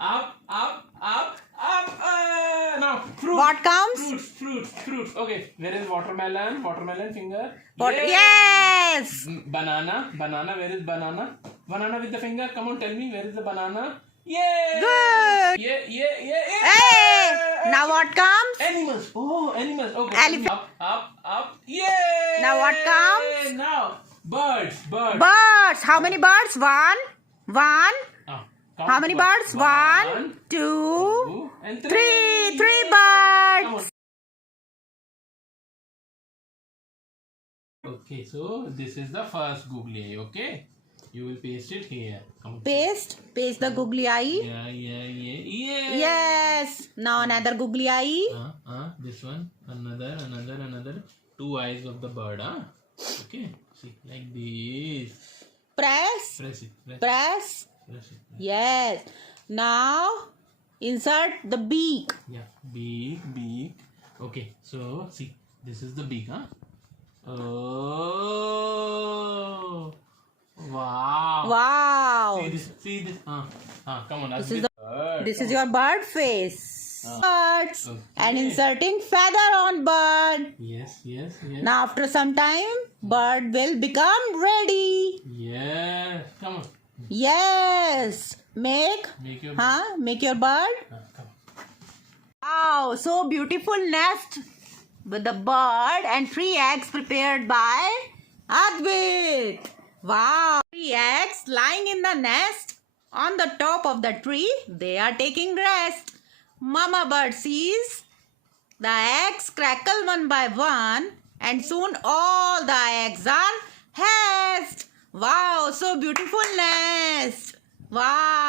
Up, up, up, up. Now, fruit. What comes? Fruits. Okay, where is watermelon? Watermelon finger. Yes. Banana. Where is banana? Banana with the finger. Come on, tell me, where is the banana? Yeah. Good. Yeah. Hey. Now what comes? Animals. Oh, animals. Okay. Elephant. Up. Yeah. Now what comes? Now, birds. Birds. How many birds? One. Count How many birds? One, two, and three. Three Come birds. on. Okay, so this is the first googly eye. Okay, you will paste it here. Come on. Paste the googly eye. Yeah. Yes. Now another googly eye. This one, another. Two eyes of the bird. Okay, see, like this. Press. Press it. Yes. Now insert the beak. Yeah, beak. Okay, so see, this is the beak, Oh, wow. Wow. See this. Come on. This is your bird face. Birds. Okay. And inserting feather on bird. Yes. Now after some time, bird will become ready. Yes. Come on. Yes. Make your bird. come on. Wow, so beautiful nest with the bird and 3 eggs prepared by Advait. Wow, 3 eggs lying in the nest on the top of the tree. They are taking rest. Mama bird sees the eggs crackle one by one, and soon all the eggs are hatched. Wow, so beautiful nest. Wow.